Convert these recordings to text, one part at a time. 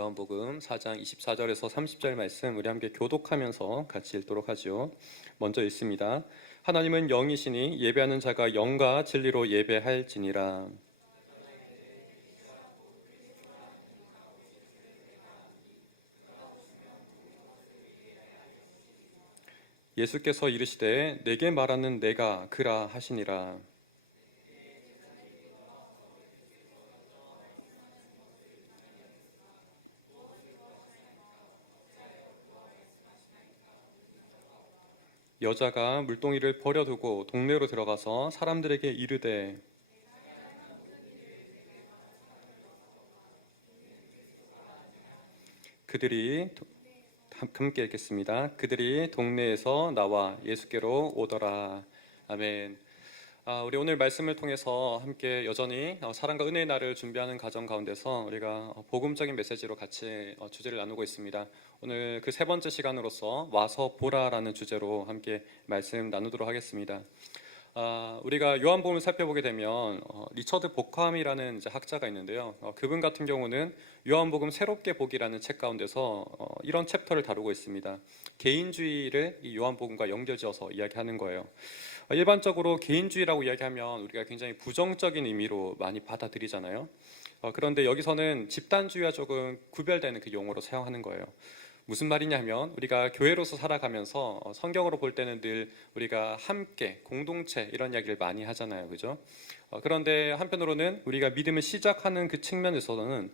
요한복음 4장 24절에서 30절 말씀 우리 함께 교독하면서 같이 읽도록 하죠. 먼저 읽습니다. 하나님은 영이시니 예배하는 자가 영과 진리로 예배할지니라. 예수께서 이르시되 내게 말하는 내가 그라 하시니라. 여자가 물동이를 버려두고 동네로 들어가서 사람들에게 이르되 그들이 함께 읽겠습니다. 그들이 동네에서 나와 예수께로 오더라. 아멘. 우리 오늘 말씀을 통해서 함께 여전히 사랑과 은혜의 날을 준비하는 가정 가운데서 우리가 복음적인 메시지로 같이 주제를 나누고 있습니다. 오늘 그 세 번째 시간으로서 와서 보라라는 주제로 함께 말씀 나누도록 하겠습니다. 우리가 요한복음을 살펴보게 되면 리처드 보캄이라는 이제 학자가 있는데요. 그분 같은 경우는 요한복음 새롭게 보기라는 책 가운데서 이런 챕터를 다루고 있습니다. 개인주의를 이 요한복음과 연결지어서 이야기하는 거예요. 일반적으로 개인주의라고 이야기하면 우리가 굉장히 부정적인 의미로 많이 받아들이잖아요. 그런데 여기서는 집단주의와 조금 구별되는 그 용어로 사용하는 거예요. 무슨 말이냐면 우리가 교회로서 살아가면서 성경으로 볼 때는 늘 우리가 함께 공동체 이런 이야기를 많이 하잖아요, 그죠? 그런데 한편으로는 우리가 믿음을 시작하는 그 측면에서는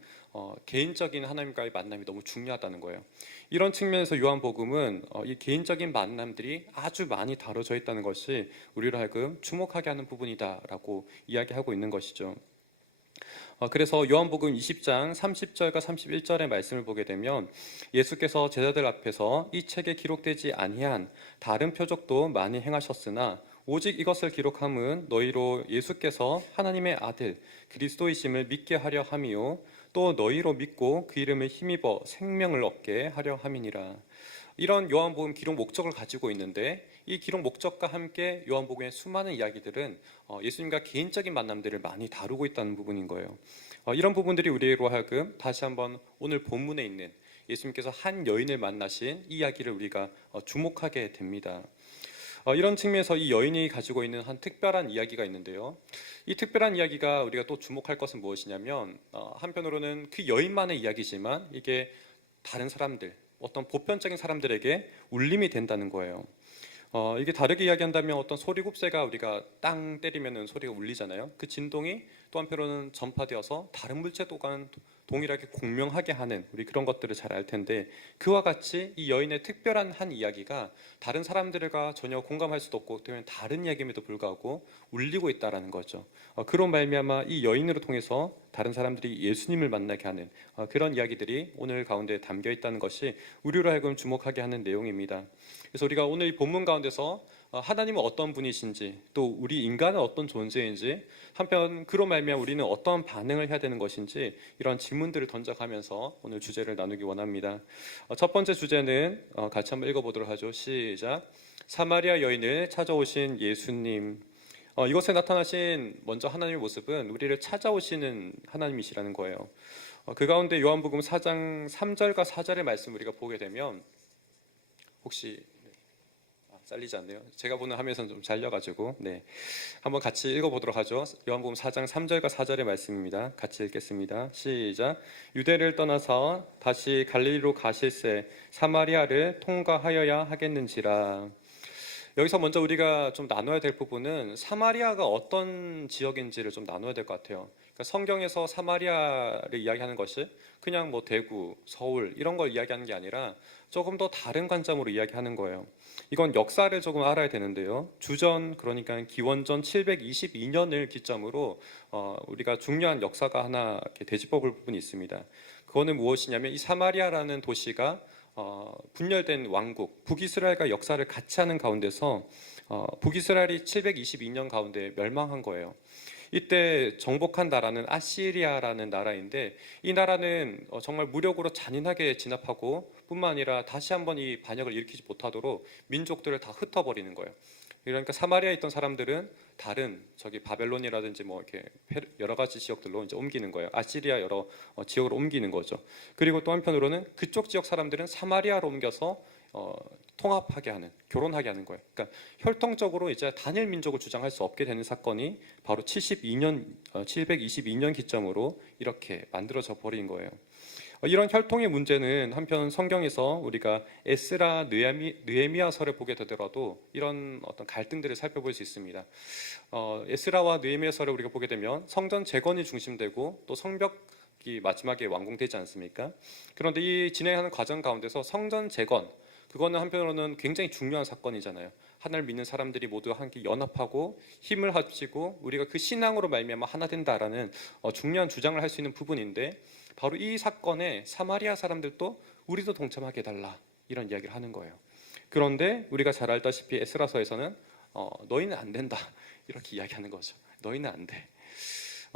개인적인 하나님과의 만남이 너무 중요하다는 거예요. 이런 측면에서 요한복음은 이 개인적인 만남들이 아주 많이 다뤄져 있다는 것이 우리로 하여금 주목하게 하는 부분이다라고 이야기하고 있는 것이죠. 그래서 요한복음 20장 30절과 31절의 말씀을 보게 되면 예수께서 제자들 앞에서 이 책에 기록되지 아니한 다른 표적도 많이 행하셨으나 오직 이것을 기록함은 너희로 예수께서 하나님의 아들 그리스도이심을 믿게 하려 함이요 또 너희로 믿고 그 이름을 힘입어 생명을 얻게 하려 함이니라. 이런 요한복음 기록 목적을 가지고 있는데 이 기록 목적과 함께 요한복음의 수많은 이야기들은 예수님과 개인적인 만남들을 많이 다루고 있다는 부분인 거예요. 이런 부분들이 우리로 하여금 다시 한번 오늘 본문에 있는 예수님께서 한 여인을 만나신 이 이야기를 우리가 주목하게 됩니다. 이런 측면에서 이 여인이 가지고 있는 한 특별한 이야기가 있는데요. 이 특별한 이야기가 우리가 또 주목할 것은 무엇이냐면 한편으로는 그 여인만의 이야기지만 이게 다른 사람들, 어떤 보편적인 사람들에게 울림이 된다는 거예요. 이게 다르게 이야기한다면 어떤 소리곱새가 우리가 땅 때리면 소리가 울리잖아요. 그 진동이 또 한편으로는 전파되어서 다른 물체 또한 동일하게 공명하게 하는 우리 그런 것들을 잘 알 텐데 그와 같이 이 여인의 특별한 한 이야기가 다른 사람들과 전혀 공감할 수도 없고 또는 다른 이야기임에도 불구하고 울리고 있다는 거죠. 그런 말미암아 이 여인으로 통해서 다른 사람들이 예수님을 만나게 하는 그런 이야기들이 오늘 가운데 담겨 있다는 것이 우리로 하여금 주목하게 하는 내용입니다. 그래서 우리가 오늘 이 본문 가운데서 하나님은 어떤 분이신지 또 우리 인간은 어떤 존재인지 한편 그로 말미암아 우리는 어떤 반응을 해야 되는 것인지 이런 질문들을 던져가면서 오늘 주제를 나누기 원합니다. 첫 번째 주제는 같이 한번 읽어보도록 하죠. 시작. 사마리아 여인을 찾아오신 예수님. 이곳에 나타나신 먼저 하나님의 모습은 우리를 찾아오시는 하나님이시라는 거예요. 그 가운데 요한복음 4장 3절과 4절의 말씀 우리가 보게 되면 혹시 잘리지 않네요. 제가 보는 화면에서는 좀 잘려가지고 한번 같이 읽어보도록 하죠. 요한복음 4장 3절과 4절의 말씀입니다. 같이 읽겠습니다. 시작. 유대를 떠나서 다시 갈릴리로 가실새 사마리아를 통과하여야 하겠는지라. 여기서 먼저 우리가 좀 나눠야 될 부분은 사마리아가 어떤 지역인지를 좀 나눠야 될 것 같아요. 그러니까 성경에서 사마리아를 이야기하는 것이 그냥 뭐 대구, 서울 이런 걸 이야기하는 게 아니라 조금 더 다른 관점으로 이야기하는 거예요. 이건 역사를 조금 알아야 되는데요. 주전 그러니까 기원전 722년을 기점으로 우리가 중요한 역사가 하나 이렇게 되짚어 볼 부분이 있습니다. 그거는 무엇이냐면 이 사마리아라는 도시가 분열된 왕국 북이스라엘과 역사를 같이 하는 가운데서 북이스라엘이 722년 가운데 멸망한 거예요. 이때 정복한 나라는 아시리아라는 나라인데 이 나라는 정말 무력으로 잔인하게 진압하고 뿐만 아니라 다시 한번 이 반역을 일으키지 못하도록 민족들을 다 흩어버리는 거예요. 그러니까 사마리아에 있던 사람들은 다른 저기 바벨론이라든지 뭐 이렇게 여러 가지 지역들로 이제 옮기는 거예요. 아시리아 여러 지역으로 옮기는 거죠. 그리고 또 한편으로는 그쪽 지역 사람들은 사마리아로 옮겨서 통합하게 하는, 결혼하게 하는 거예요. 그러니까 혈통적으로 이제 단일 민족을 주장할 수 없게 되는 사건이 바로 722년 기점으로 이렇게 만들어져 버린 거예요. 이런 혈통의 문제는 한편 성경에서 우리가 에스라, 느헤미야서를 보게 되더라도 이런 어떤 갈등들을 살펴볼 수 있습니다. 에스라와 느헤미야서를 우리가 보게 되면 성전 재건이 중심되고 또 성벽이 마지막에 완공되지 않습니까? 그런데 이 진행하는 과정 가운데서 성전 재건, 그거는 한편으로는 굉장히 중요한 사건이잖아요. 하나님을 믿는 사람들이 모두 함께 연합하고 힘을 합치고 우리가 그 신앙으로 말미암아 하나 된다라는 중요한 주장을 할 수 있는 부분인데, 바로 이 사건에 사마리아 사람들도 우리도 동참하게 해달라 이런 이야기를 하는 거예요. 그런데 우리가 잘 알다시피 에스라서에서는 너희는 안 된다 이렇게 이야기하는 거죠. 너희는 안 돼.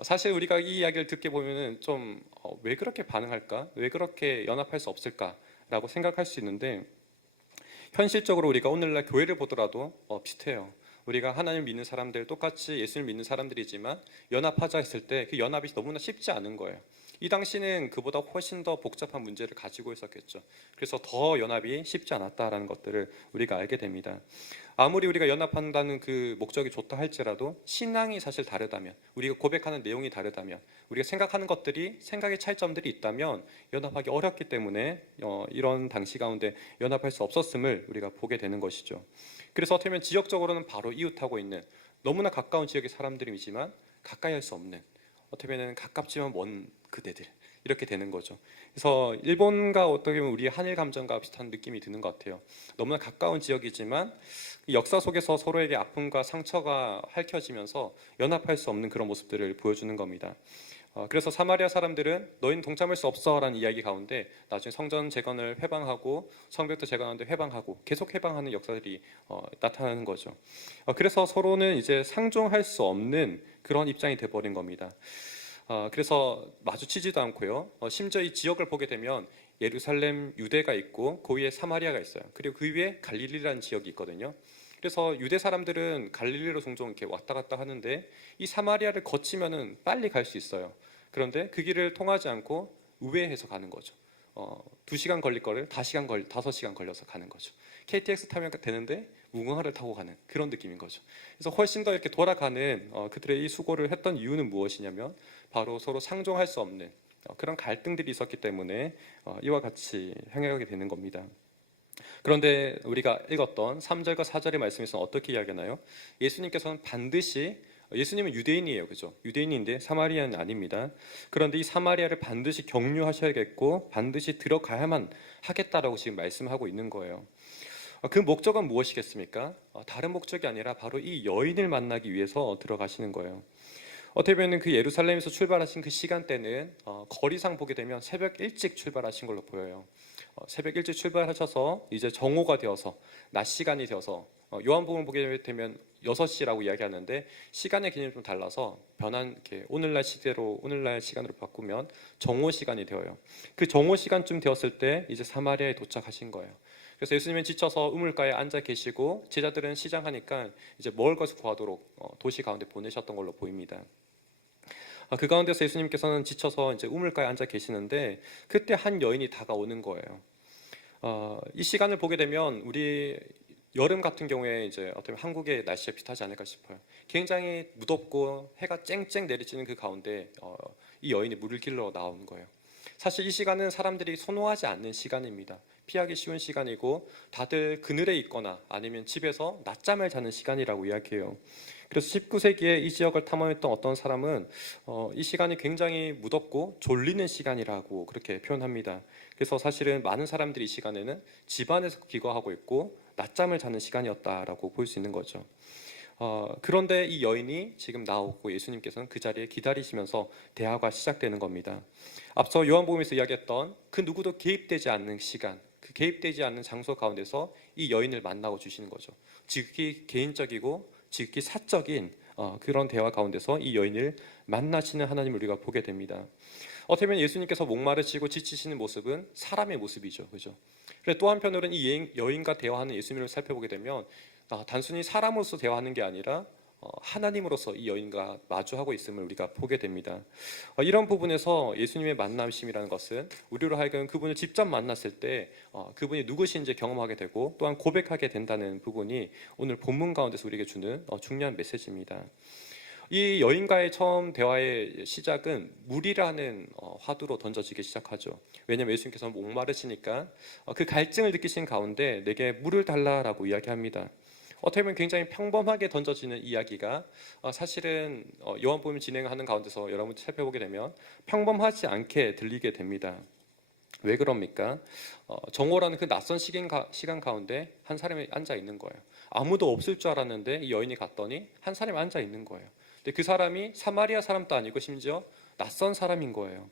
사실 우리가 이 이야기를 듣게 보면은 좀 왜 그렇게 반응할까? 왜 그렇게 연합할 수 없을까라고 생각할 수 있는데, 현실적으로 우리가 오늘날 교회를 보더라도 비슷해요. 우리가 하나님 믿는 사람들, 똑같이 예수를 믿는 사람들이지만 연합하자 했을 때 그 연합이 너무나 쉽지 않은 거예요. 이 당시는 그보다 훨씬 더 복잡한 문제를 가지고 있었겠죠. 그래서 더 연합이 쉽지 않았다라는 것들을 우리가 알게 됩니다. 아무리 우리가 연합한다는 그 목적이 좋다 할지라도 신앙이 사실 다르다면, 우리가 고백하는 내용이 다르다면, 우리가 생각하는 것들이 생각의 차이점들이 있다면 연합하기 어렵기 때문에 이런 당시 가운데 연합할 수 없었음을 우리가 보게 되는 것이죠. 그래서 어떻게 보면 지역적으로는 바로 이웃하고 있는 너무나 가까운 지역의 사람들이지만 가까이 할 수 없는, 어떻게 보면 가깝지만 먼 그대들, 이렇게 되는 거죠. 그래서 일본과 어떻게 보면 우리의 한일 감정과 비슷한 느낌이 드는 것 같아요. 너무나 가까운 지역이지만 역사 속에서 서로에게 아픔과 상처가 핥혀지면서 연합할 수 없는 그런 모습들을 보여주는 겁니다. 그래서 사마리아 사람들은 너희는 동참할 수 없어라는 이야기 가운데 나중에 성전 재건을 회방하고 성벽도 재건하는데 회방하고 계속 회방하는 역사들이 나타나는 거죠. 그래서 서로는 이제 상종할 수 없는 그런 입장이 돼버린 겁니다. 그래서 마주치지도 않고요. 심지어 이 지역을 보게 되면 예루살렘, 유대가 있고 그 위에 사마리아가 있어요. 그리고 그 위에 갈릴리라는 지역이 있거든요. 그래서 유대 사람들은 갈릴리로 종종 이렇게 왔다 갔다 하는데 이 사마리아를 거치면은 빨리 갈 수 있어요. 그런데 그 길을 통하지 않고 우회해서 가는 거죠. 2시간 걸릴 거를 5시간 걸려서 가는 거죠. KTX 타면 되는데 무궁화를 타고 가는 그런 느낌인 거죠. 그래서 훨씬 더 이렇게 돌아가는 그들의 이 수고를 했던 이유는 무엇이냐면 바로 서로 상종할 수 없는 그런 갈등들이 있었기 때문에 이와 같이 행하게 되는 겁니다. 그런데 우리가 읽었던 3절과 4절의 말씀에서는 어떻게 이야기하나요? 예수님께서는 반드시, 예수님은 유대인이에요, 그죠? 유대인인데 사마리아는 아닙니다. 그런데 이 사마리아를 반드시 경유하셔야겠고 반드시 들어가야만 하겠다라고 지금 말씀하고 있는 거예요. 그 목적은 무엇이겠습니까? 다른 목적이 아니라 바로 이 여인을 만나기 위해서 들어가시는 거예요. 어떻게 보면 그 예루살렘에서 출발하신 그 시간대는 거리상 보게 되면 새벽 일찍 출발하신 걸로 보여요. 새벽 일찍 출발하셔서 이제 정오가 되어서 낮 시간이 되어서 요한복음을 보게 되면 6시라고 이야기하는데 시간의 개념이 좀 달라서 변한 이렇게 오늘날 시간으로 바꾸면 정오 시간이 되어요. 그 정오 시간쯤 되었을 때 이제 사마리아에 도착하신 거예요. 그래서 예수님은 지쳐서 우물가에 앉아 계시고 제자들은 시장하니까 이제 먹을 것을 구하도록 도시 가운데 보내셨던 걸로 보입니다. 그 가운데서 예수님께서는 지쳐서 이제 우물가에 앉아 계시는데 그때 한 여인이 다가오는 거예요. 이 시간을 보게 되면 우리 여름 같은 경우에 이제 어떻게 보면 한국의 날씨에 비슷하지 않을까 싶어요. 굉장히 무덥고 해가 쨍쨍 내리쬐는 그 가운데 이 여인이 물을 길러 나오는 거예요. 사실 이 시간은 사람들이 선호하지 않는 시간입니다. 피하기 쉬운 시간이고 다들 그늘에 있거나 아니면 집에서 낮잠을 자는 시간이라고 이야기해요. 그래서 19세기에 이 지역을 탐험했던 어떤 사람은 이 시간이 굉장히 무덥고 졸리는 시간이라고 그렇게 표현합니다. 그래서 사실은 많은 사람들이 이 시간에는 집안에서 기거하고 있고 낮잠을 자는 시간이었다라고 볼 수 있는 거죠. 그런데 이 여인이 지금 나오고 예수님께서는 그 자리에 기다리시면서 대화가 시작되는 겁니다. 앞서 요한복음에서 이야기했던 그 누구도 개입되지 않는 시간, 그 개입되지 않는 장소 가운데서 이 여인을 만나고 주시는 거죠. 지극히 개인적이고 지극히 사적인 그런 대화 가운데서 이 여인을 만나시는 하나님을 우리가 보게 됩니다. 어떻게 보면 예수님께서 목마르시고 지치시는 모습은 사람의 모습이죠, 그죠? 그래 또 한편으로는 이 여인과 대화하는 예수님을 살펴보게 되면 단순히 사람으로서 대화하는 게 아니라 하나님으로서 이 여인과 마주하고 있음을 우리가 보게 됩니다. 이런 부분에서 예수님의 만남심이라는 것은 우리로 하여금 그분을 직접 만났을 때 그분이 누구신지 경험하게 되고 또한 고백하게 된다는 부분이 오늘 본문 가운데서 우리에게 주는 중요한 메시지입니다. 이 여인과의 처음 대화의 시작은 물이라는 화두로 던져지기 시작하죠. 왜냐하면 예수님께서 목마르시니까 그 갈증을 느끼신 가운데 내게 물을 달라라고 이야기합니다. 어떻게 보면 굉장히 평범하게 던져지는 이야기가 사실은 요한복음 진행하는 가운데서 여러분들 살펴보게 되면 평범하지 않게 들리게 됩니다. 왜 그럽니까? 정오라는 그 낯선 시간 가운데 한 사람이 앉아 있는 거예요. 아무도 없을 줄 알았는데 이 여인이 갔더니 한 사람이 앉아 있는 거예요. 근데 그 사람이 사마리아 사람도 아니고 심지어 낯선 사람인 거예요.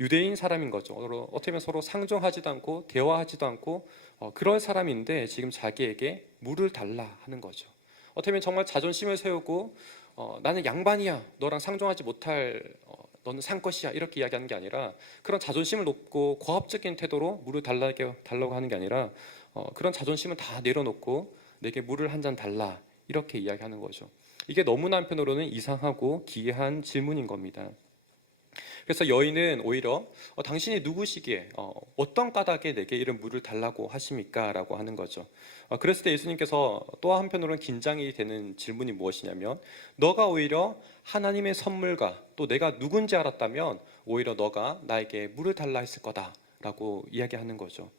유대인 사람인 거죠. 어떻게 보면 서로 상종하지도 않고 대화하지도 않고 그런 사람인데 지금 자기에게 물을 달라 하는 거죠. 어떻게 보면 정말 자존심을 세우고 나는 양반이야, 너랑 상종하지 못할, 너는 산 것이야, 이렇게 이야기하는 게 아니라 그런 자존심을 놓고 고압적인 태도로 물을 달라고 하는 게 아니라 그런 자존심은 다 내려놓고 내게 물을 한 잔 달라, 이렇게 이야기하는 거죠. 이게 너무나 한편으로는 이상하고 기이한 질문인 겁니다. 그래서 여인은 오히려 당신이 누구시기에 어떤 까닭에 내게 이런 물을 달라고 하십니까? 라고 하는 거죠. 그랬을 때 예수님께서 또 한편으로는 긴장이 되는 질문이 무엇이냐면, 너가 오히려 하나님의 선물과 또 내가 누군지 알았다면 오히려 너가 나에게 물을 달라 했을 거다 라고 이야기하는 거죠.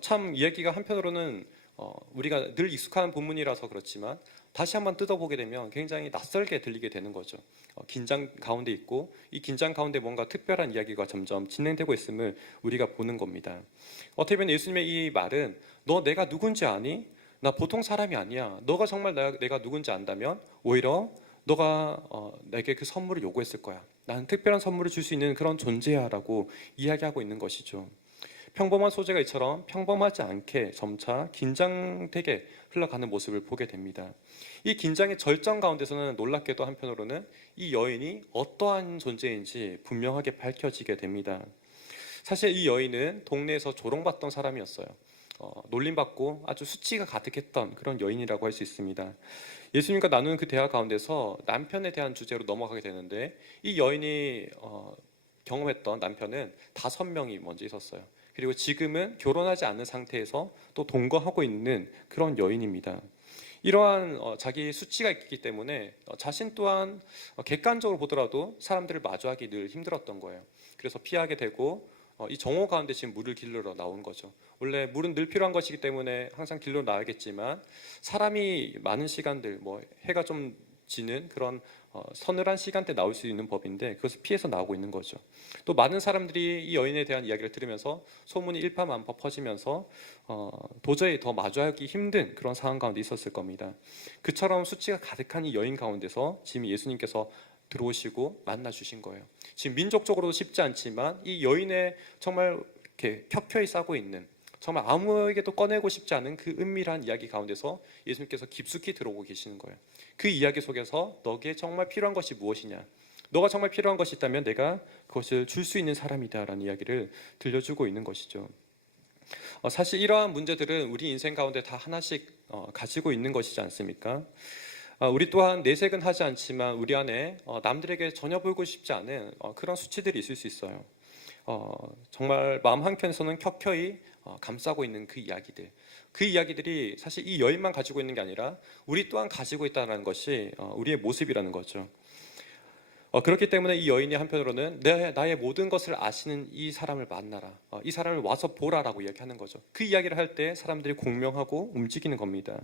참 이야기가 한편으로는 우리가 늘 익숙한 본문이라서 그렇지만 다시 한번 뜯어보게 되면 굉장히 낯설게 들리게 되는 거죠. 긴장 가운데 있고 이 긴장 가운데 뭔가 특별한 이야기가 점점 진행되고 있음을 우리가 보는 겁니다. 어떻게 보면 예수님의 이 말은 너 내가 누군지 아니? 나 보통 사람이 아니야. 너가 정말 내가 누군지 안다면 오히려 너가 내게 그 선물을 요구했을 거야. 나는 특별한 선물을 줄 수 있는 그런 존재야 라고 이야기하고 있는 것이죠. 평범한 소재가 이처럼 평범하지 않게 점차 긴장되게 흘러가는 모습을 보게 됩니다. 이 긴장의 절정 가운데서는 놀랍게도 한편으로는 이 여인이 어떠한 존재인지 분명하게 밝혀지게 됩니다. 사실 이 여인은 동네에서 조롱받던 사람이었어요. 놀림받고 아주 수치가 가득했던 그런 여인이라고 할 수 있습니다. 예수님과 나누는 그 대화 가운데서 남편에 대한 주제로 넘어가게 되는데 이 여인이 경험했던 남편은 5명이 먼저 있었어요. 그리고 지금은 결혼하지 않은 상태에서 또 동거하고 있는 그런 여인입니다. 이러한 자기 수치가 있기 때문에 자신 또한 객관적으로 보더라도 사람들을 마주하기 늘 힘들었던 거예요. 그래서 피하게 되고 이 정오 가운데 지금 물을 길러러 나온 거죠. 원래 물은 늘 필요한 것이기 때문에 항상 길러 나야겠지만 사람이 많은 시간들, 해가 좀 지는 그런 서늘한 시간대 나올 수 있는 법인데 그것을 피해서 나오고 있는 거죠. 또 많은 사람들이 이 여인에 대한 이야기를 들으면서 소문이 일파만파 퍼지면서 도저히 더 마주하기 힘든 그런 상황 가운데 있었을 겁니다. 그처럼 수치가 가득한 이 여인 가운데서 지금 예수님께서 들어오시고 만나 주신 거예요. 지금 민족적으로도 쉽지 않지만 이 여인의 정말 이렇게 켜켜이 싸고 있는, 정말 아무에게도 꺼내고 싶지 않은 그 은밀한 이야기 가운데서 예수님께서 깊숙이 들어오고 계시는 거예요. 그 이야기 속에서 너에게 정말 필요한 것이 무엇이냐, 너가 정말 필요한 것이 있다면 내가 그것을 줄 수 있는 사람이다 라는 이야기를 들려주고 있는 것이죠. 사실 이러한 문제들은 우리 인생 가운데 다 하나씩 가지고 있는 것이지 않습니까? 우리 또한 내색은 하지 않지만 우리 안에 남들에게 전혀 보이고 싶지 않은 그런 수치들이 있을 수 있어요. 정말 마음 한켠에서는 켜켜이 감싸고 있는 그 이야기들이 사실 이 여인만 가지고 있는 게 아니라 우리 또한 가지고 있다는 것이 우리의 모습이라는 거죠. 그렇기 때문에 이 여인이 한편으로는 나의 모든 것을 아시는 이 사람을 만나라, 이 사람을 와서 보라라고 이야기하는 거죠. 그 이야기를 할 때 사람들이 공명하고 움직이는 겁니다.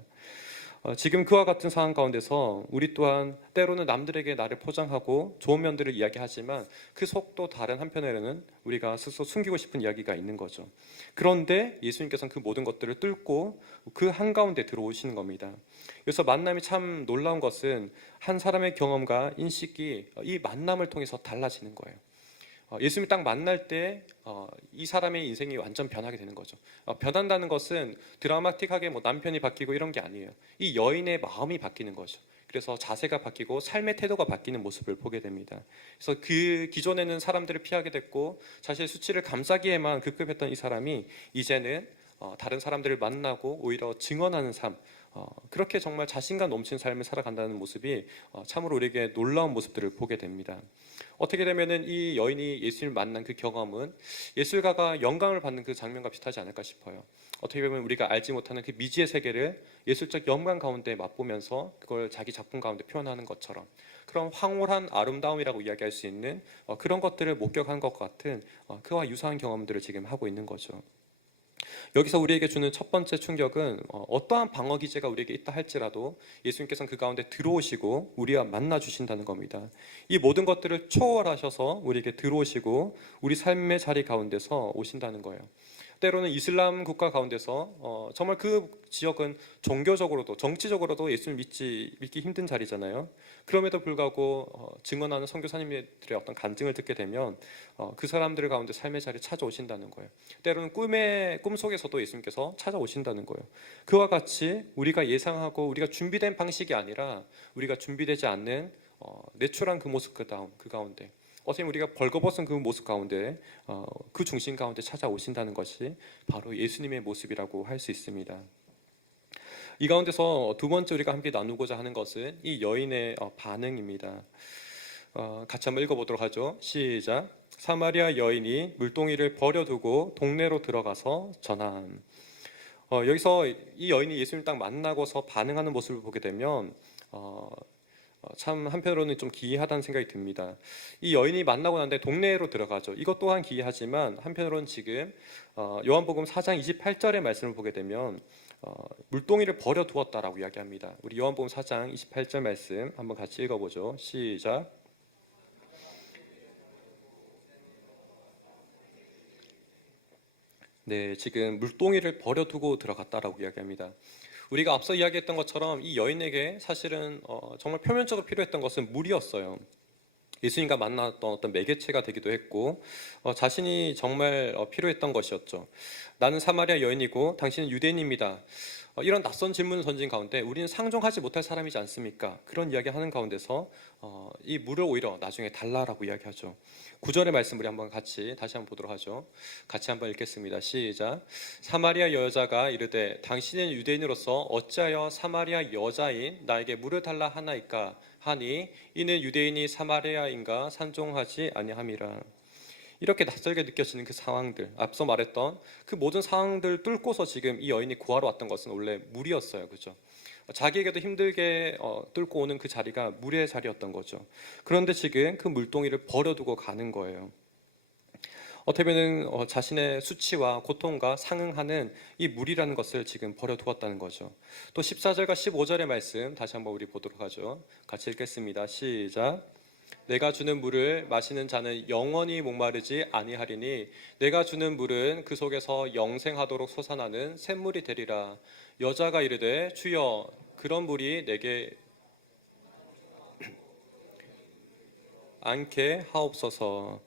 지금 그와 같은 상황 가운데서 우리 또한 때로는 남들에게 나를 포장하고 좋은 면들을 이야기하지만 그 속도 다른 한편에는 우리가 스스로 숨기고 싶은 이야기가 있는 거죠. 그런데 예수님께서는 그 모든 것들을 뚫고 그 한가운데 들어오시는 겁니다. 그래서 만남이 참 놀라운 것은 한 사람의 경험과 인식이 이 만남을 통해서 달라지는 거예요. 예수님이 딱 만날 때 이 사람의 인생이 완전 변하게 되는 거죠. 변한다는 것은 드라마틱하게 남편이 바뀌고 이런 게 아니에요. 이 여인의 마음이 바뀌는 거죠. 그래서 자세가 바뀌고 삶의 태도가 바뀌는 모습을 보게 됩니다. 그래서 그 기존에는 사람들을 피하게 됐고 자신의 수치를 감싸기에만 급급했던 이 사람이 이제는 다른 사람들을 만나고 오히려 증언하는 삶, 그렇게 정말 자신감 넘치는 삶을 살아간다는 모습이 참으로 우리에게 놀라운 모습들을 보게 됩니다. 어떻게 되면은 이 여인이 예수님을 만난 그 경험은 예술가가 영감을 받는 그 장면과 비슷하지 않을까 싶어요. 어떻게 보면 우리가 알지 못하는 그 미지의 세계를 예술적 영감 가운데 맛보면서 그걸 자기 작품 가운데 표현하는 것처럼, 그런 황홀한 아름다움이라고 이야기할 수 있는 그런 것들을 목격한 것 같은 그와 유사한 경험들을 지금 하고 있는 거죠. 여기서 우리에게 주는 첫 번째 충격은 어떠한 방어 기제가 우리에게 있다 할지라도 예수님께서는 그 가운데 들어오시고 우리와 만나 주신다는 겁니다. 이 모든 것들을 초월하셔서 우리에게 들어오시고 우리 삶의 자리 가운데서 오신다는 거예요. 때로는 이슬람 국가 가운데서 정말 그 지역은 종교적으로도 정치적으로도 예수를 믿기 힘든 자리잖아요. 그럼에도 불구하고 증언하는 선교사님들의 어떤 간증을 듣게 되면 그 사람들 가운데 삶의 자리에 찾아오신다는 거예요. 때로는 꿈속에서도 예수님께서 찾아오신다는 거예요. 그와 같이 우리가 예상하고 우리가 준비된 방식이 아니라 우리가 준비되지 않는 내추럴한 그 모습 그 가운데, 어떻게 우리가 벌거벗은 그 모습 가운데 그 중심 가운데 찾아오신다는 것이 바로 예수님의 모습이라고 할 수 있습니다. 이 가운데서 두 번째 우리가 함께 나누고자 하는 것은 이 여인의 반응입니다. 같이 한번 읽어보도록 하죠. 시작. 사마리아 여인이 물동이를 버려두고 동네로 들어가서 전함. 여기서 이 여인이 예수님 딱 만나고서 반응하는 모습을 보게 되면 참 한편으로는 좀 기이하다는 생각이 듭니다. 이 여인이 만나고 난 뒤에 동네로 들어가죠. 이것 또한 기이하지만 한편으로는 지금 요한복음 4장 28절의 말씀을 보게 되면 물동이를 버려두었다라고 이야기합니다. 우리 요한복음 4장 28절 말씀 한번 같이 읽어보죠. 시작. 네, 지금 물동이를 버려두고 들어갔다라고 이야기합니다. 우리가 앞서 이야기했던 것처럼 이 여인에게 사실은 정말 표면적으로 필요했던 것은 물이었어요. 예수님과 만났던 어떤 매개체가 되기도 했고 자신이 정말 필요했던 것이었죠. 나는 사마리아 여인이고 당신은 유대인입니다. 이런 낯선 질문을 던진 가운데 우리는 상종하지 못할 사람이지 않습니까? 그런 이야기하는 가운데서 이 물을 오히려 나중에 달라라고 이야기하죠. 9절의 말씀 우리 한번 다시 한번 보도록 하죠. 같이 한번 읽겠습니다. 시작. 사마리아 여자가 이르되 당신은 유대인으로서 어찌하여 사마리아 여자인 나에게 물을 달라 하나이까 하니 이는 유대인이 사마리아인가 산종하지 아니함이라. 이렇게 낯설게 느껴지는 그 상황들, 앞서 말했던 그 모든 상황들을 뚫고서 지금 이 여인이 구하러 왔던 것은 원래 물이었어요. 그죠? 자기에게도 힘들게 뚫고 오는 그 자리가 물의 자리였던 거죠. 그런데 지금 그 물동이를 버려두고 가는 거예요. 어떻게 보면 자신의 수치와 고통과 상응하는 이 물이라는 것을 지금 버려두었다는 거죠. 또 14절과 15절의 말씀 다시 한번 우리 보도록 하죠. 같이 읽겠습니다. 시작. 내가 주는 물을 마시는 자는 영원히 목마르지 아니하리니 내가 주는 물은 그 속에서 영생하도록 솟아나는 샘물이 되리라. 여자가 이르되 주여 그런 물이 내게 않게 하옵소서.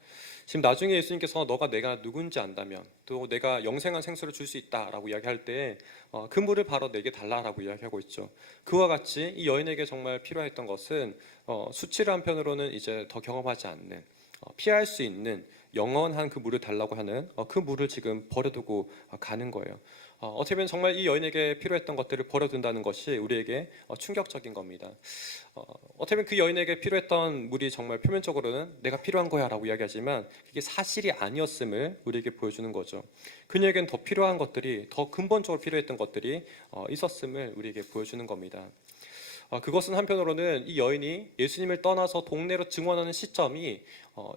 지금 나중에 예수님께서 너가 내가 누군지 안다면 또 내가 영생한 생수를 줄 수 있다라고 이야기할 때 그 물을 바로 내게 달라라고 이야기하고 있죠. 그와 같이 이 여인에게 정말 필요했던 것은 수치를 한편으로는 이제 더 경험하지 않는 피할 수 있는 영원한 그 물을 달라고 하는 그 물을 지금 버려두고 가는 거예요. 어떻게 보면 정말 이 여인에게 필요했던 것들을 버려둔다는 것이 우리에게 충격적인 겁니다. 어떻게 보면 그 여인에게 필요했던 물이 정말 표면적으로는 내가 필요한 거야 라고 이야기하지만 이게 사실이 아니었음을 우리에게 보여주는 거죠. 그녀에겐 더 필요한 것들이, 더 근본적으로 필요했던 것들이 있었음을 우리에게 보여주는 겁니다. 그것은 한편으로는 이 여인이 예수님을 떠나서 동네로 증언하는 시점이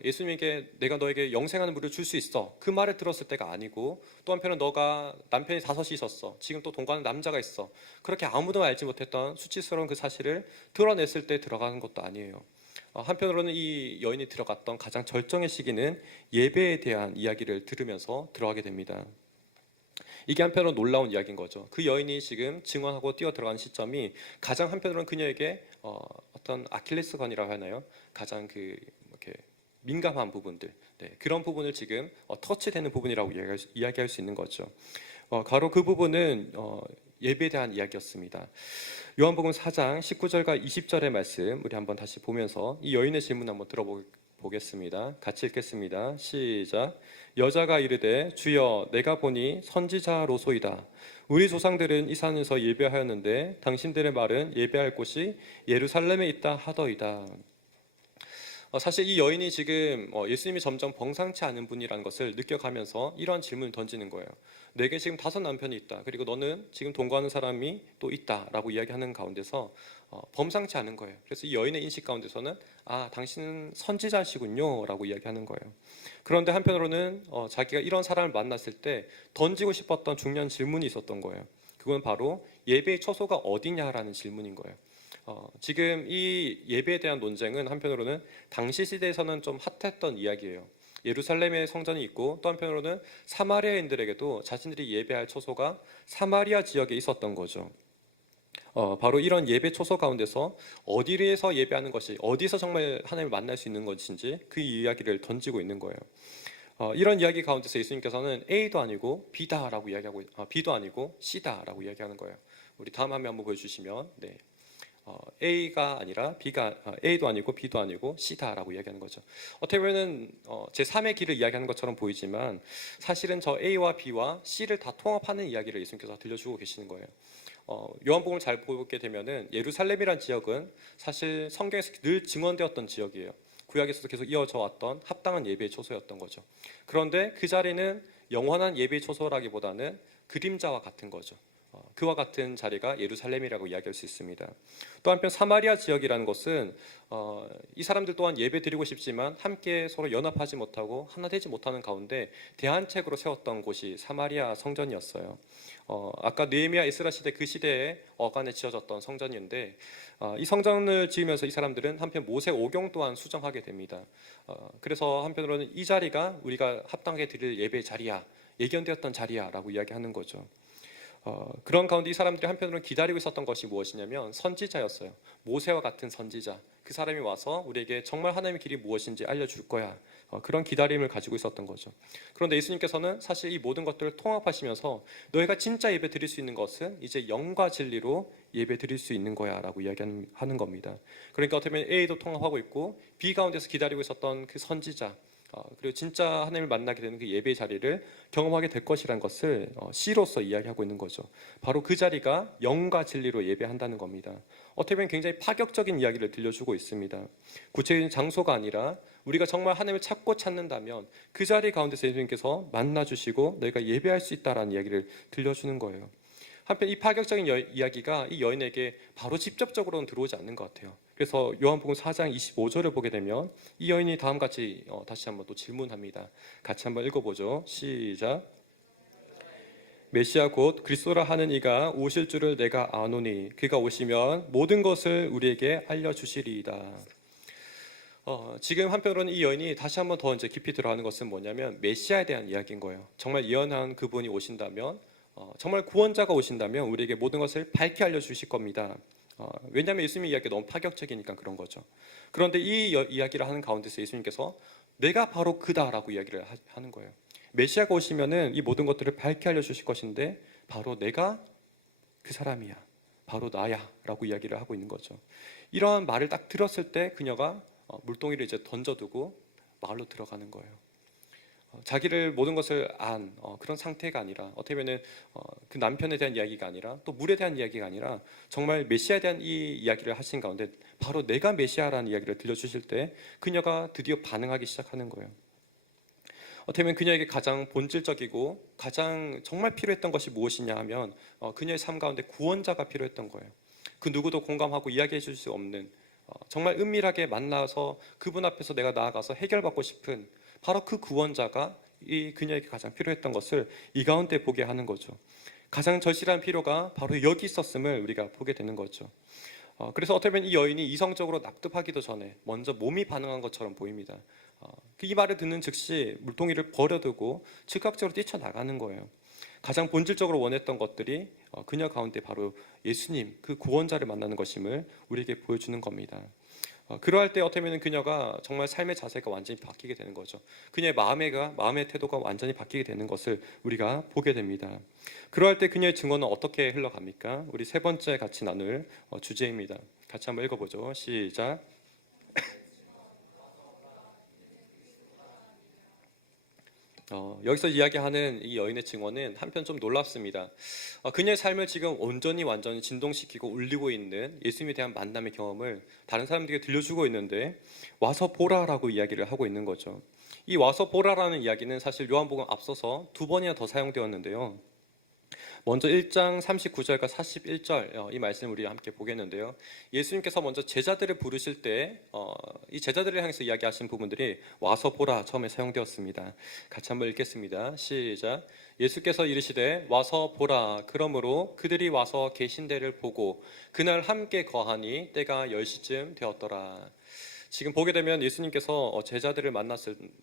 예수님에게 내가 너에게 영생하는 물을 줄 수 있어 그 말을 들었을 때가 아니고, 또 한편은 너가 남편이 5이 있었어, 지금 또 동거하는 남자가 있어, 그렇게 아무도 알지 못했던 수치스러운 그 사실을 드러냈을 때 들어가는 것도 아니에요. 한편으로는 이 여인이 들어갔던 가장 절정의 시기는 예배에 대한 이야기를 들으면서 들어가게 됩니다. 이게 한편으로 놀라운 이야기인 거죠. 그 여인이 지금 증언하고 뛰어 들어가는 시점이 가장 한편으로는 그녀에게 어떤 아킬레스건이라고 하나요? 가장 이렇게 민감한 부분들, 그런 부분을 지금 터치되는 부분이라고 이야기할 수 있는 거죠. 바로 그 부분은 예배에 대한 이야기였습니다. 요한복음 4장 19절과 20절의 말씀 우리 한번 다시 보면서 이 여인의 질문 한번 들어보도록 보겠습니다. 같이 읽겠습니다. 시작. 여자가 이르되 주여 내가 보니 선지자로소이다. 우리 조상들은 이 산에서 예배하였는데 당신들의 말은 예배할 곳이 예루살렘에 있다 하더이다. 사실 이 여인이 지금 예수님이 점점 범상치 않은 분이라는 것을 느껴가면서 이런 질문을 던지는 거예요. 내게 지금 5 남편이 있다. 그리고 너는 지금 동거하는 사람이 또 있다라고 이야기하는 가운데서 범상치 않은 거예요. 그래서 이 여인의 인식 가운데서는 당신은 선지자시군요 라고 이야기하는 거예요. 그런데 한편으로는 자기가 이런 사람을 만났을 때 던지고 싶었던 중요한 질문이 있었던 거예요. 그건 바로 예배의 처소가 어디냐라는 질문인 거예요. 지금 이 예배에 대한 논쟁은 한편으로는 당시 시대에서는 좀 핫했던 이야기예요. 예루살렘에 성전이 있고 또 한편으로는 사마리아인들에게도 자신들이 예배할 처소가 사마리아 지역에 있었던 거죠. 바로 이런 예배 처소 가운데서 어디에서 예배하는 것이 어디서 정말 하나님을 만날 수 있는 것인지 그 이야기를 던지고 있는 거예요. 이런 이야기 가운데서 예수님께서는 A도 아니고 B다라고 이야기하고 B도 아니고 C다라고 이야기하는 거예요. 우리 다음 화면 한번 보여주시면 네. A가 아니라 A도 아니고 B도 아니고 C다라고 이야기하는 거죠. 어떻게 보면 제3의 길을 이야기하는 것처럼 보이지만 사실은 저 A와 B와 C를 다 통합하는 이야기를 예수님께서 들려주고 계시는 거예요. 요한복음을 잘 보게 되면은 예루살렘이란 지역은 사실 성경에서 늘 증언되었던 지역이에요. 구약에서도 계속 이어져 왔던 합당한 예배의 초소였던 거죠. 그런데 그 자리는 영원한 예배의 초소라기보다는 그림자와 같은 거죠. 그와 같은 자리가 예루살렘이라고 이야기할 수 있습니다. 또 한편 사마리아 지역이라는 것은 이 사람들 또한 예배 드리고 싶지만 함께 서로 연합하지 못하고 하나 되지 못하는 가운데 대안책으로 세웠던 곳이 사마리아 성전이었어요. 아까 느헤미야 에스라 시대 그 시대에 어간에 지어졌던 성전인데 이 성전을 지으면서 이 사람들은 한편 모세 오경 또한 수정하게 됩니다. 그래서 한편으로는 이 자리가 우리가 합당하게 드릴 예배의 자리야, 예견되었던 자리야라고 이야기하는 거죠. 그런 가운데 이 사람들이 한편으로는 기다리고 있었던 것이 무엇이냐면 선지자였어요. 모세와 같은 선지자, 그 사람이 와서 우리에게 정말 하나님의 길이 무엇인지 알려줄 거야. 그런 기다림을 가지고 있었던 거죠. 그런데 예수님께서는 사실 이 모든 것들을 통합하시면서 너희가 진짜 예배 드릴 수 있는 것은 이제 영과 진리로 예배 드릴 수 있는 거야 라고 이야기하는 겁니다. 그러니까 어떻게 보면 A도 통합하고 있고 B 가운데서 기다리고 있었던 그 선지자, 그리고 진짜 하나님을 만나게 되는 그 예배의 자리를 경험하게 될 것이라는 것을 C로서 이야기하고 있는 거죠. 바로 그 자리가 영과 진리로 예배한다는 겁니다. 어떻게 보면 굉장히 파격적인 이야기를 들려주고 있습니다. 구체적인 장소가 아니라 우리가 정말 하나님을 찾는다면 그 자리 가운데서 예수님께서 만나주시고 너희가 예배할 수 있다라는 이야기를 들려주는 거예요. 한편 이 파격적인 이야기가 이 여인에게 바로 직접적으로는 들어오지 않는 것 같아요. 그래서 요한복음 4장 25절을 보게 되면 이 여인이 다음같이 다시 한번 또 질문합니다. 같이 한번 읽어보죠. 시작. 메시아 곧 그리스도라 하는 이가 오실 줄을 내가 아노니 그가 오시면 모든 것을 우리에게 알려주시리이다. 지금 한편으로는 이 여인이 다시 한번 더 이제 깊이 들어가는 것은 뭐냐면 메시아에 대한 이야기인 거예요. 정말 예언한 그분이 오신다면 정말 구원자가 오신다면 우리에게 모든 것을 밝히 알려주실 겁니다. 왜냐하면 예수님의 이야기가 너무 파격적이니까 그런 거죠. 그런데 이 이야기를 하는 가운데서 예수님께서 내가 바로 그다라고 이야기를 하는 거예요. 메시아가 오시면은 이 모든 것들을 밝히 알려주실 것인데 바로 내가 그 사람이야, 바로 나야 라고 이야기를 하고 있는 거죠. 이러한 말을 딱 들었을 때 그녀가 물동이를 이제 던져두고 마을로 들어가는 거예요. 자기를 모든 것을 안 그런 상태가 아니라 어떻게 보면 그 남편에 대한 이야기가 아니라 또 물에 대한 이야기가 아니라 정말 메시아에 대한 이 이야기를 하신 가운데 바로 내가 메시아라는 이야기를 들려주실 때 그녀가 드디어 반응하기 시작하는 거예요. 어떻게 보면 그녀에게 가장 본질적이고 가장 정말 필요했던 것이 무엇이냐 하면 그녀의 삶 가운데 구원자가 필요했던 거예요. 그 누구도 공감하고 이야기해 줄 수 없는 정말 은밀하게 만나서 그분 앞에서 내가 나아가서 해결받고 싶은 바로 그 구원자가 이 그녀에게 가장 필요했던 것을 이 가운데 보게 하는 거죠. 가장 절실한 필요가 바로 여기 있었음을 우리가 보게 되는 거죠. 그래서 어떻게 보면 이 여인이 이성적으로 납득하기도 전에 먼저 몸이 반응한 것처럼 보입니다. 이 말을 듣는 즉시 물동이를 버려두고 즉각적으로 뛰쳐나가는 거예요. 가장 본질적으로 원했던 것들이 그녀 가운데 바로 예수님, 그 구원자를 만나는 것임을 우리에게 보여주는 겁니다. 그러할 때 어떻게 보면 그녀가 정말 삶의 자세가 완전히 바뀌게 되는 거죠. 그녀의 마음의 태도가 완전히 바뀌게 되는 것을 우리가 보게 됩니다. 그러할 때 그녀의 증언은 어떻게 흘러갑니까? 우리 세 번째 같이 나눌 주제입니다. 같이 한번 읽어보죠. 시작. 여기서 이야기하는 이 여인의 증언은 한편 좀 놀랍습니다. 그녀의 삶을 지금 온전히 완전히 진동시키고 울리고 있는 예수님에 대한 만남의 경험을 다른 사람들에게 들려주고 있는데 와서 보라라고 이야기를 하고 있는 거죠. 이 와서 보라라는 이야기는 사실 요한복음 앞서서 두 번이나 더 사용되었는데요. 먼저 1장 39절과 41절 이 말씀을 우리 함께 보겠는데요. 예수님께서 먼저 제자들을 부르실 때 이 제자들을 향해서 이야기하신 부분들이 와서 보라 처음에 사용되었습니다. 같이 한번 읽겠습니다. 시작. 예수께서 이르시되 와서 보라. 그러므로 그들이 와서 계신 데를 보고 그날 함께 거하니 때가 10시쯤 되었더라. 지금 보게 되면 예수님께서 제자들을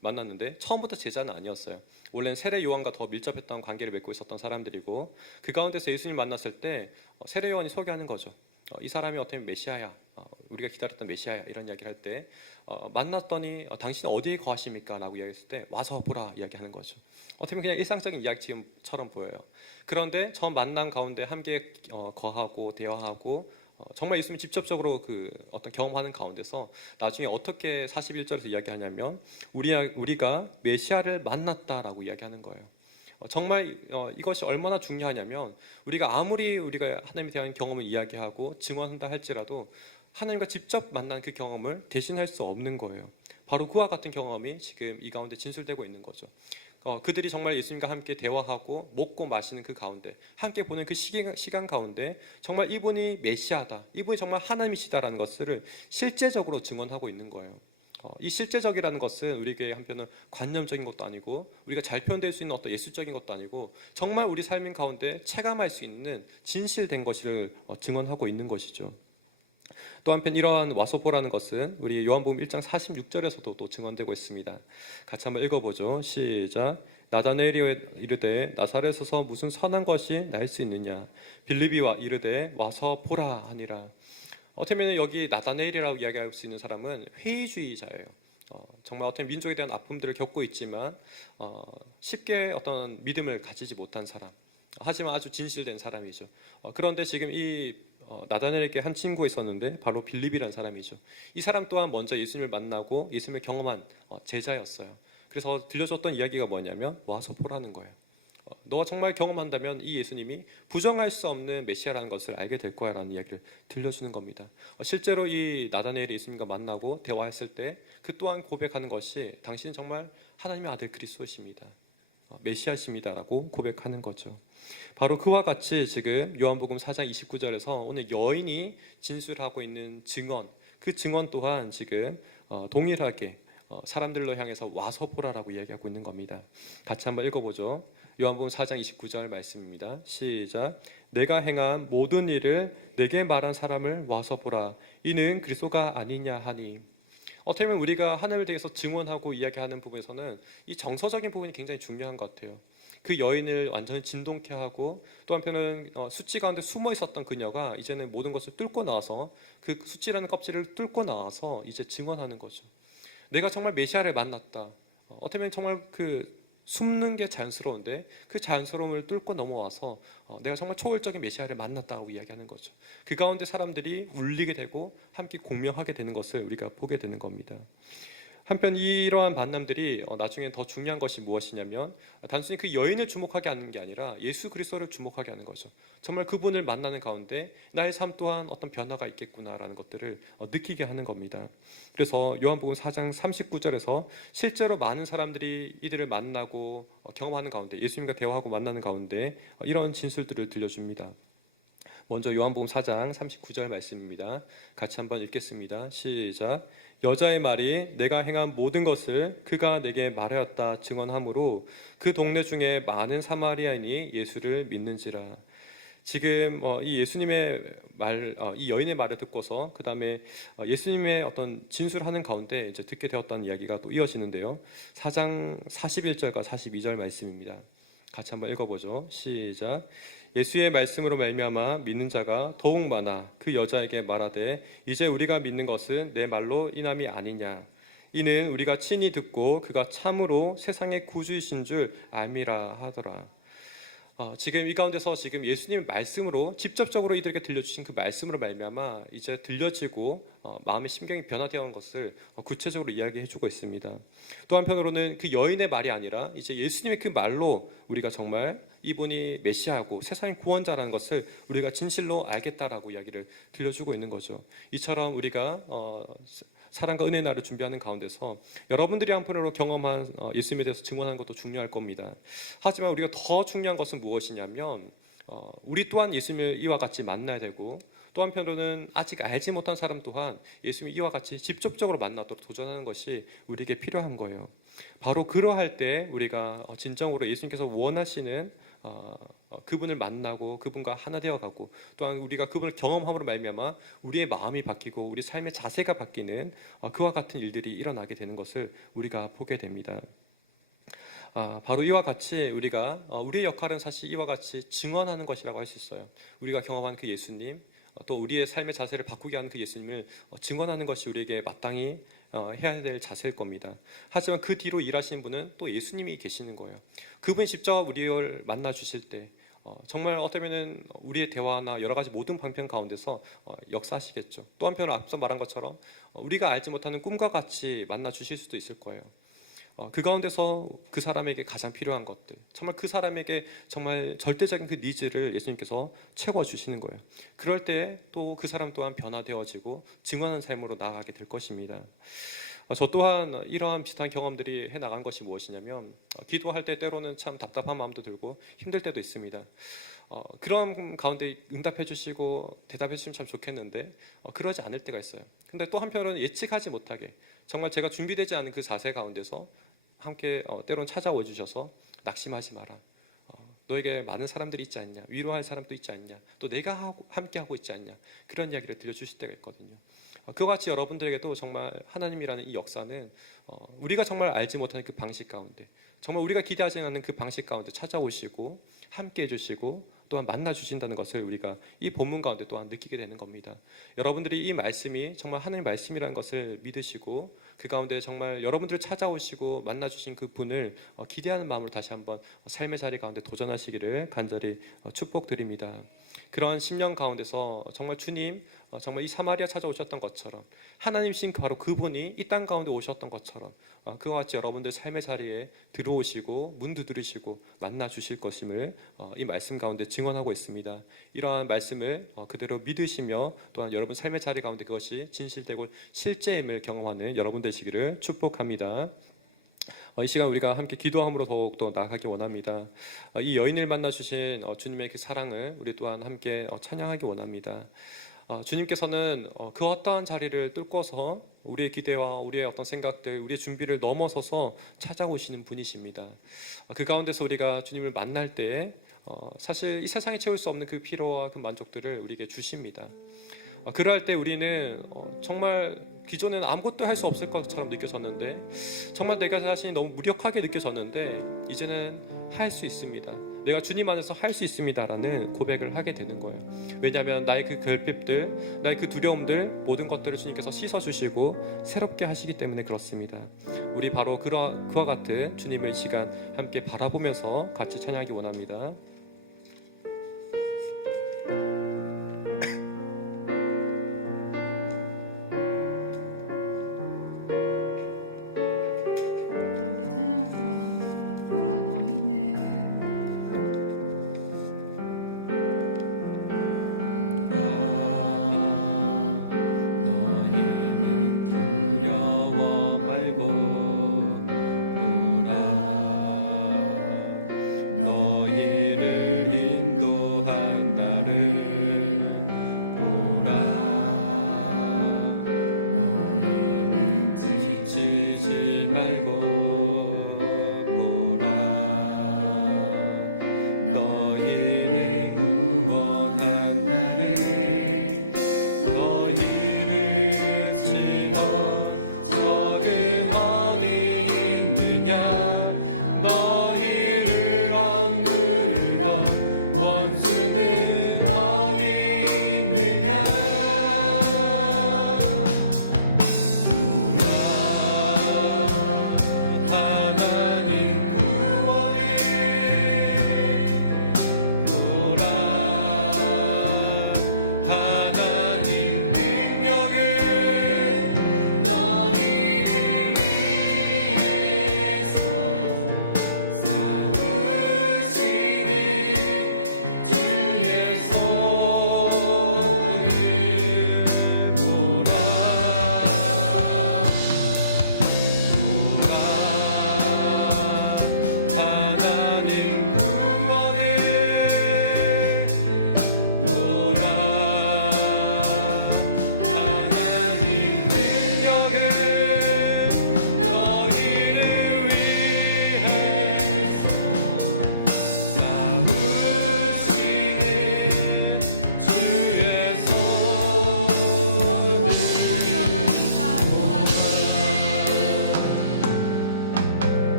만났는데 처음부터 제자는 아니었어요. 원래는 세례 요한과 더 밀접했던 관계를 맺고 있었던 사람들이고 그 가운데서 예수님 만났을 때 세례 요한이 소개하는 거죠. 이 사람이 어떻게 메시아야, 우리가 기다렸던 메시아야 이런 이야기를 할 때 만났더니 당신 어디에 거하십니까? 라고 이야기했을 때 와서 보라 이야기하는 거죠. 어떻게 보면 그냥 일상적인 이야기처럼 보여요. 그런데 처음 만난 가운데 함께 거하고 대화하고 정말 예수님이 직접적으로 그 어떤 경험하는 가운데서 나중에 어떻게 41절에서 이야기하냐면 우리가 메시아를 만났다라고 이야기하는 거예요. 정말 이것이 얼마나 중요하냐면 우리가 하나님에 대한 경험을 이야기하고 증언한다 할지라도 하나님과 직접 만난 그 경험을 대신할 수 없는 거예요. 바로 그와 같은 경험이 지금 이 가운데 진술되고 있는 거죠. 그들이 정말 예수님과 함께 대화하고 먹고 마시는 그 가운데 함께 보는 그 시간 가운데 정말 이분이 메시아다, 이분이 정말 하나님이시다라는 것을 실제적으로 증언하고 있는 거예요. 이 실제적이라는 것은 우리에게 한편은 관념적인 것도 아니고 우리가 잘 표현될 수 있는 어떤 예술적인 것도 아니고 정말 우리 삶인 가운데 체감할 수 있는 진실된 것을 증언하고 있는 것이죠. 또 한편 이러한 와서 보라는 것은 우리 요한복음 1장 46절에서도 또 증언되고 있습니다. 같이 한번 읽어보죠. 시작. 나다나엘이 이르되 나사렛에서 무슨 선한 것이 날 수 있느냐. 빌립이와 이르되 와서 보라 하니라. 어떻게 보면 여기 나다나엘이라고 이야기할 수 있는 사람은 회의주의자예요. 정말 어떤 민족에 대한 아픔들을 겪고 있지만 쉽게 어떤 믿음을 가지지 못한 사람, 하지만 아주 진실된 사람이죠. 그런데 지금 이 나다나엘에게 한 친구가 있었는데 바로 빌립이라는 사람이죠. 이 사람 또한 먼저 예수님을 만나고 예수님을 경험한 제자였어요. 그래서 들려줬던 이야기가 뭐냐면 와서 보라는 거예요. 너가 정말 경험한다면 이 예수님이 부정할 수 없는 메시아라는 것을 알게 될 거야 라는 이야기를 들려주는 겁니다. 실제로 이 나다나엘이 예수님과 만나고 대화했을 때 그 또한 고백하는 것이 당신은 정말 하나님의 아들 그리스도이십니다, 메시아십니다라고 고백하는 거죠. 바로 그와 같이 지금 요한복음 4장 29절에서 오늘 여인이 진술하고 있는 증언, 그 증언 또한 지금 동일하게 사람들로 향해서 와서 보라라고 이야기하고 있는 겁니다. 같이 한번 읽어보죠. 요한복음 4장 29절 말씀입니다. 시작. 내가 행한 모든 일을 내게 말한 사람을 와서 보라. 이는 그리스도가 아니냐 하니. 어떻게 보면 우리가 하나님을 대해서 증언하고 이야기하는 부분에서는 이 정서적인 부분이 굉장히 중요한 것 같아요. 그 여인을 완전히 진동케 하고 또 한편은 수치 가운데 숨어 있었던 그녀가 이제는 모든 것을 뚫고 나와서 그 수치라는 껍질을 뚫고 나와서 이제 증언하는 거죠. 내가 정말 메시아를 만났다. 어떻게 보면 정말 그 숨는 게 자연스러운데 그 자연스러움을 뚫고 넘어와서 내가 정말 초월적인 메시아를 만났다고 이야기하는 거죠. 그 가운데 사람들이 울리게 되고 함께 공명하게 되는 것을 우리가 보게 되는 겁니다. 한편 이러한 만남들이 나중에 더 중요한 것이 무엇이냐면 단순히 그 여인을 주목하게 하는 게 아니라 예수 그리스도를 주목하게 하는 거죠. 정말 그분을 만나는 가운데 나의 삶 또한 어떤 변화가 있겠구나라는 것들을 느끼게 하는 겁니다. 그래서 요한복음 4장 39절에서 실제로 많은 사람들이 이들을 만나고 경험하는 가운데 예수님과 대화하고 만나는 가운데 이런 진술들을 들려줍니다. 먼저 요한복음 4장 39절 말씀입니다. 같이 한번 읽겠습니다. 시작. 여자의 말이 내가 행한 모든 것을 그가 내게 말하였다 증언하므로 그 동네 중에 많은 사마리아인이 예수를 믿는지라. 지금 이 예수님의 말, 이 여인의 말을 듣고서 그 다음에 예수님의 어떤 진술하는 가운데 이제 듣게 되었다는 이야기가 또 이어지는데요. 4장 41절과 42절 말씀입니다. 같이 한번 읽어보죠. 시작. 예수의 말씀으로 말미암아 믿는 자가 더욱 많아 그 여자에게 말하되 이제 우리가 믿는 것은 내 말로 인함이 아니냐. 이는 우리가 친히 듣고 그가 참으로 세상의 구주이신 줄 알미라 하더라. 지금 이 가운데서 지금 예수님의 말씀으로 직접적으로 이들에게 들려주신 그 말씀으로 말미암아 이제 들려지고 마음의 심경이 변화되어 온 것을 구체적으로 이야기해주고 있습니다. 또 한편으로는 그 여인의 말이 아니라 이제 예수님의 그 말로 우리가 정말 이분이 메시아고 세상의 구원자라는 것을 우리가 진실로 알겠다라고 이야기를 들려주고 있는 거죠. 이처럼 우리가 사랑과 은혜의 날을 준비하는 가운데서 여러분들이 한편으로 경험한 예수님에 대해서 증언하는 것도 중요할 겁니다. 하지만 우리가 더 중요한 것은 무엇이냐면 우리 또한 예수님을 이와 같이 만나야 되고, 또 한편으로는 아직 알지 못한 사람 또한 예수님이 이와 같이 직접적으로 만나도록 도전하는 것이 우리에게 필요한 거예요. 바로 그러할 때 우리가 진정으로 예수님께서 원하시는 그분을 만나고 그분과 하나 되어가고, 또한 우리가 그분을 경험함으로 말미암아 우리의 마음이 바뀌고 우리 삶의 자세가 바뀌는 그와 같은 일들이 일어나게 되는 것을 우리가 보게 됩니다. 바로 이와 같이 우리가 우리의 역할은 사실 이와 같이 증언하는 것이라고 할 수 있어요. 우리가 경험한 그 예수님, 또 우리의 삶의 자세를 바꾸게 하는 그 예수님을 증언하는 것이 우리에게 마땅히 해야 될 자세일 겁니다. 하지만 그 뒤로 일하시는 분은 또 예수님이 계시는 거예요. 그분이 직접 우리를 만나 주실 때 정말 어쩌면은 우리의 대화나 여러 가지 모든 방편 가운데서 역사하시겠죠. 또 한편으로 앞서 말한 것처럼 우리가 알지 못하는 꿈과 같이 만나 주실 수도 있을 거예요. 그 가운데서 그 사람에게 가장 필요한 것들, 정말 그 사람에게 정말 절대적인 그 니즈를 예수님께서 채워주시는 거예요. 그럴 때 또 그 사람 또한 변화되어지고 증언하는 삶으로 나아가게 될 것입니다. 저 또한 이러한 비슷한 경험들이 해나간 것이 무엇이냐면, 기도할 때 때로는 참 답답한 마음도 들고 힘들 때도 있습니다. 그런 가운데 응답해 주시고 대답해 주시면 참 좋겠는데 그러지 않을 때가 있어요. 근데 또 한편으로는 예측하지 못하게 정말 제가 준비되지 않은 그 자세 가운데서 함께 때로는 찾아와 주셔서 낙심하지 마라, 너에게 많은 사람들이 있지 않냐, 위로할 사람도 있지 않냐, 또 내가 함께 하고 있지 않냐, 그런 이야기를 들려주실 때가 있거든요. 그와 같이 여러분들에게도 정말 하나님이라는 이 역사는 우리가 정말 알지 못하는 그 방식 가운데, 정말 우리가 기대하지 않는 그 방식 가운데 찾아오시고 함께 해주시고 또한 만나 주신다는 것을 우리가 이 본문 가운데 또한 느끼게 되는 겁니다. 여러분들이 이 말씀이 정말 하나님의 말씀이라는 것을 믿으시고 그 가운데 정말 여러분들을 찾아오시고 만나 주신 그 분을 기대하는 마음으로 다시 한번 삶의 자리 가운데 도전하시기를 간절히 축복드립니다. 그런 10년 가운데서 정말 주님, 정말 이 사마리아 찾아오셨던 것처럼 하나님신 바로 그분이 이 땅 가운데 오셨던 것처럼 그와 같이 여러분들 삶의 자리에 들어오시고 문 두드리시고 만나 주실 것임을 이 말씀 가운데 증언하고 있습니다. 이러한 말씀을 그대로 믿으시며 또한 여러분 삶의 자리 가운데 그것이 진실되고 실제임을 경험하는 여러분 되시기를 축복합니다. 이 시간 우리가 함께 기도함으로 더욱더 나아가기 원합니다. 이 여인을 만나 주신 주님의 그 사랑을 우리 또한 함께 찬양하기 원합니다. 주님께서는 그 어떠한 자리를 뚫고서 우리의 기대와 우리의 어떤 생각들, 우리의 준비를 넘어서서 찾아오시는 분이십니다. 그 가운데서 우리가 주님을 만날 때 사실 이 세상에 채울 수 없는 그 피로와 그 만족들을 우리에게 주십니다. 그럴 때 우리는 정말 기존에는 아무것도 할 수 없을 것처럼 느껴졌는데, 정말 내가 자신이 너무 무력하게 느껴졌는데 이제는 할 수 있습니다, 내가 주님 안에서 할 수 있습니다라는 고백을 하게 되는 거예요. 왜냐하면 나의 그 결핍들, 나의 그 두려움들, 모든 것들을 주님께서 씻어주시고 새롭게 하시기 때문에 그렇습니다. 우리 바로 그와 같은 주님의 시간 함께 바라보면서 같이 찬양하기 원합니다. 너희는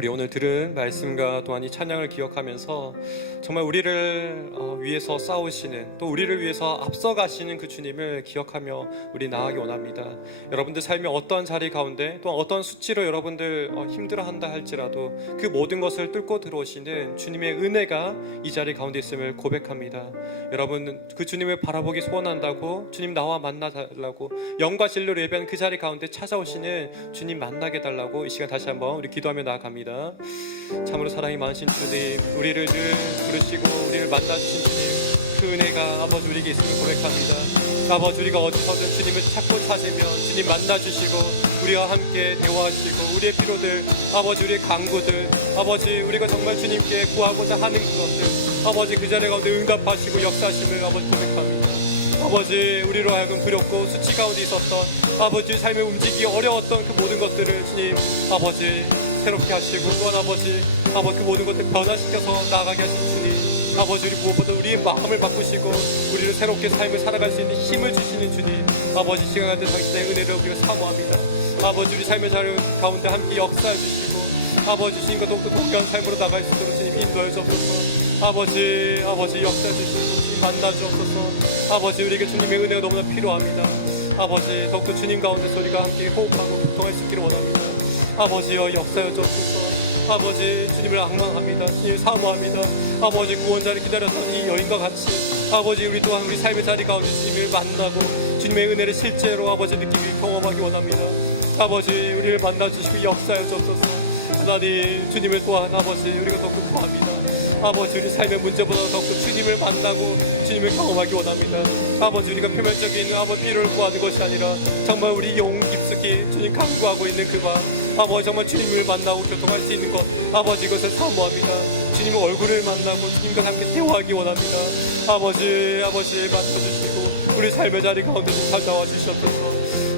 우리 오늘 들은 말씀과 또한 이 찬양을 기억하면서 정말 우리를 위해서 싸우시는, 또 우리를 위해서 앞서가시는 그 주님을 기억하며 우리 나아가기 원합니다. 여러분들 삶의 어떠한 자리 가운데, 또 어떤 수치로 여러분들 힘들어한다 할지라도 그 모든 것을 뚫고 들어오시는 주님의 은혜가 이 자리 가운데 있음을 고백합니다. 여러분, 그 주님을 바라보기 소원한다고, 주님 나와 만나달라고, 영과 진리로 예배한 그 자리 가운데 찾아오시는 주님 만나게 달라고 이 시간 다시 한번 우리 기도하며 나아갑니다. 참으로 사랑이 많으신 주님, 우리를 늘 부르시고 우리를 만나주신 주님, 그 은혜가 아버지 우리에게 있음을 고백합니다. 아버지, 우리가 어디서든 주님을 찾고 찾으면 주님 만나주시고 우리와 함께 대화하시고 우리의 필요들, 아버지 우리의 간구들, 아버지 우리가 정말 주님께 구하고자 하는 것들, 아버지 그 자리 가운데 응답하시고 역사하심을 아버지 고백합니다. 아버지, 우리로 하여금 두렵고 수치 가운데 있었던 아버지 삶에 움직이기 어려웠던 그 모든 것들을 주님 아버지 새롭게 하시고, 또한 아버지 그 모든 것들 변화시켜서 나아가게 하신 주님, 아버지 우리 무엇보다 우리의 마음을 바꾸시고 우리를 새롭게 삶을 살아갈 수 있는 힘을 주시는 주님, 아버지 시간 가운데 당신의 은혜를 우리가 사모합니다. 아버지 우리 삶의 자리 가운데 함께 역사해 주시고 아버지 주님과 더욱더 동일한 삶으로 나갈 수 있도록 주님 인도해 주옵소서. 아버지 역사해 주시고 주님 만나 주옵소서. 아버지 우리에게 주님의 은혜가 너무나 필요합니다. 아버지 더욱더 주님 가운데 우리가 함께 호흡하고 소통할 수 있기를 원합니다. 아버지여 역사여 주옵소서. 아버지 주님을 앙망합니다. 주님 사모합니다. 아버지 구원자를 기다렸던 이 여인과 같이 아버지 우리 또한 우리 삶의 자리 가운데 주님을 만나고 주님의 은혜를 실제로 아버지 느끼기 경험하기 원합니다. 아버지 우리를 만나주시고 역사여 주옵소서. 하나님 주님을 또한 아버지 우리가 더 구합니다. 아버지 우리 삶의 문제보다 더욱더 주님을 만나고 주님을 경험하기 원합니다. 아버지 우리가 표면적인 아버지 필요를 구하는 것이 아니라 정말 우리 영 깊숙이 주님 간구하고 있는 그 밤, 아버지 정말 주님을 만나고 교통할 수 있는 것, 아버지 이것을 사모합니다. 주님의 얼굴을 만나고 주님과 함께 대화하기 원합니다. 아버지 만나주시고 우리 삶의 자리 가운데 좀 찾아와 주시옵소서.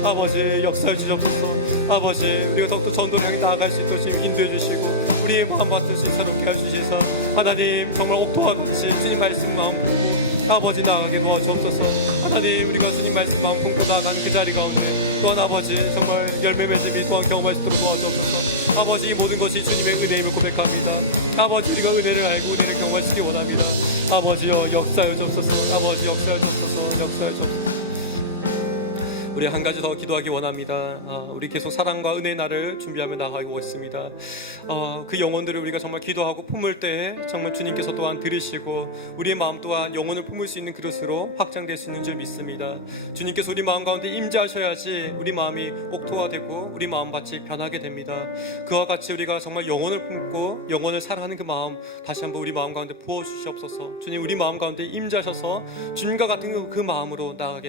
아버지 역사해 주시옵소서. 아버지 우리가 더욱더 전도를 향해 나아갈 수 있도록 주님 인도해 주시고 우리의 마음 받듯이 새롭게 해주시사 하나님 정말 옥토와 같이 주님 말씀 마음 품고 아버지 나아가게 도와주옵소서. 하나님 우리가 주님 말씀 마음 품고 나아가는 그 자리 가운데 또한 아버지 정말 열매 맺음이 또한 경험할 수 있도록 도와주옵소서. 아버지 이 모든 것이 주님의 은혜임을 고백합니다. 아버지 우리가 은혜를 알고 은혜를 경험하시기 원합니다. 아버지여 역사여 주옵소서. 아버지 역사여 주옵소서. 역사여 주옵소서. 우리 한 가지 더 기도하기 원합니다. 우리 계속 사랑과 은혜의 날을 준비하며 나아가고 있습니다. 그 영혼들을 우리가 정말 기도하고 품을 때에 정말 주님께서 또한 들으시고 우리의 마음 또한 영혼을 품을 수 있는 그릇으로 확장될 수 있는 줄 믿습니다. 주님께서 우리 마음 가운데 임재하셔야지 우리 마음이 옥토화되고 우리 마음밭이 변하게 됩니다. 그와 같이 우리가 정말 영혼을 품고 영혼을 사랑하는 그 마음 다시 한번 우리 마음 가운데 부어주시옵소서. 주님 우리 마음 가운데 임재하셔서 주님과 같은 그 마음으로 나아가게